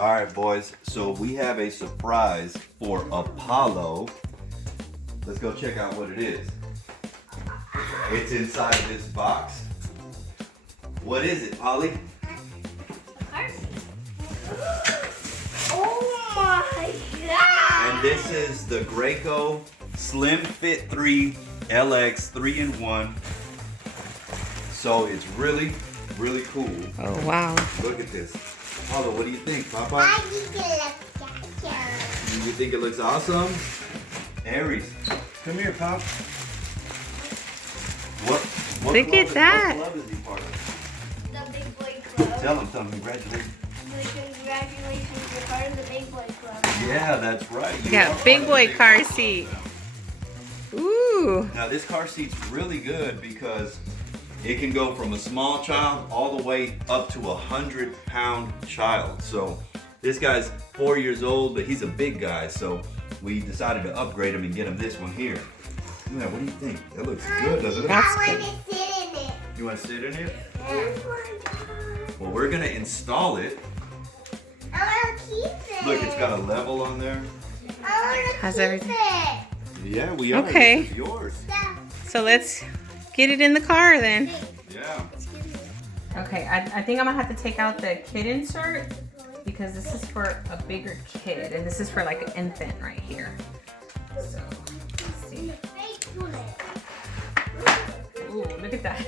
All right, boys. So we have a surprise for Apollo. Let's go check out what it is. It's inside of this box. What is it, Polly? A car seat. Oh my god! And this is the Graco SlimFit3 LX 3-in-1. So it's really, really cool. Oh, wow. Look at this. Apollo, what do you think, Papa? I think it looks awesome. You think it looks awesome? Aries, come here, Pop. What Look at that. What club is he part of? The Big Boy Club. Tell him, congratulations. Congratulations, you're part of the Big Boy Club. Yeah, that's right. We You got are part big of boy the car Club seat. now. Ooh. Now this car seat's really good because it can go from a small child all the way up to a 100-pound child. So this guy's 4 years old, but he's a big guy. So we decided to upgrade him and get him this one here. Yeah, what do you think? That looks good, doesn't it? That's I good. want to sit in it. You want to sit in it? Yeah. Well, we're gonna install it. I want to keep it. Look, it's got a level on there. I want to Has keep everything. it. Yeah, we are. Okay. This is yours. Yeah. So let's get it in the car then. Yeah. Okay, I think I'm gonna have to take out the kid insert because this is for a bigger kid and this is for like an infant right here. So, let's see. Ooh, look at that.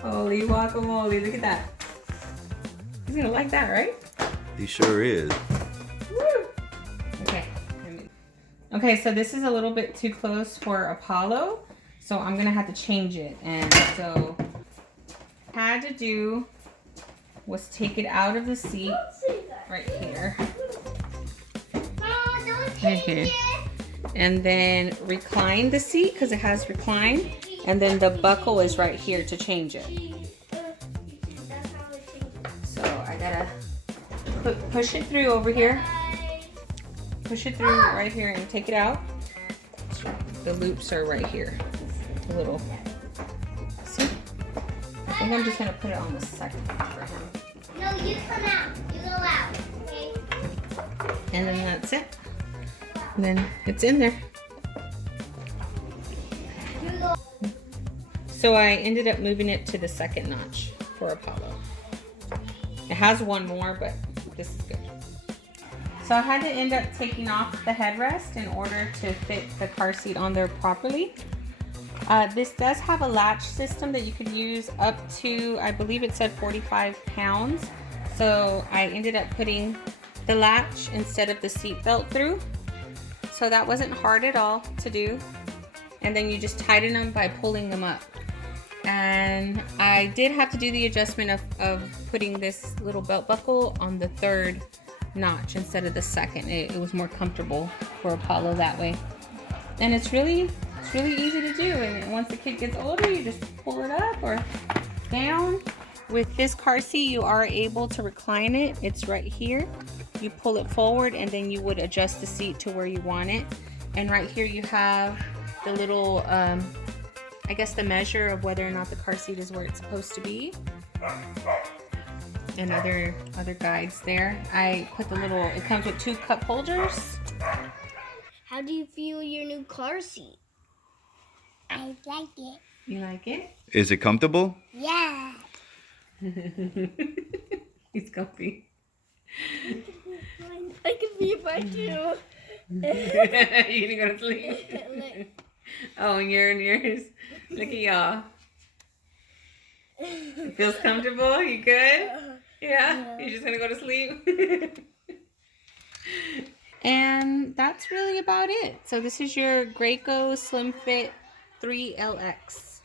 Holy guacamole, look at that. He's gonna like that, right? He sure is. Woo! Okay. Okay, so this is a little bit too close for Apollo, so I'm gonna have to change it. And so, what I had to do was take it out of the seat right here. Oh, don't Right change here. it. And then recline the seat because it has recline. And then the buckle is right here to change it. That's how it changes. So I gotta push it through over here. Push it through right here and take it out. The loops are right here. A little. See? I think I'm just gonna put it on the second for him. No, you come out. You go out. Okay? And then that's it. And then it's in there. You go. So I ended up moving it to the second notch for Apollo. It has one more, but this is good. So I had to end up taking off the headrest in order to fit the car seat on there properly. This does have a latch system that you could use up to, I believe it said 45 pounds. So I ended up putting the latch instead of the seat belt through. So that wasn't hard at all to do. And then you just tighten them by pulling them up. And I did have to do the adjustment of putting this little belt buckle on the third notch instead of the second. It was more comfortable for Apollo that way. And it's really easy to do. And once the kid gets older, you just pull it up or down. With this car seat, you are able to recline it. It's right here. You pull it forward and then you would adjust the seat to where you want it. And right here you have the little, I guess the measure of whether or not the car seat is where it's supposed to be. And other guides there. I put the little, it comes with 2 cup holders. How do you feel your new car seat? I like it. You like it? Is it comfortable? Yeah. He's comfy. I can be mine too. You didn't go to sleep? Oh, and yours. Look at y'all. It feels comfortable? You good? Yeah? You're just gonna go to sleep? And that's really about it. So this is your Graco SlimFit3 LX.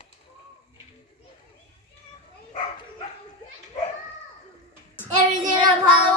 Everything Apollo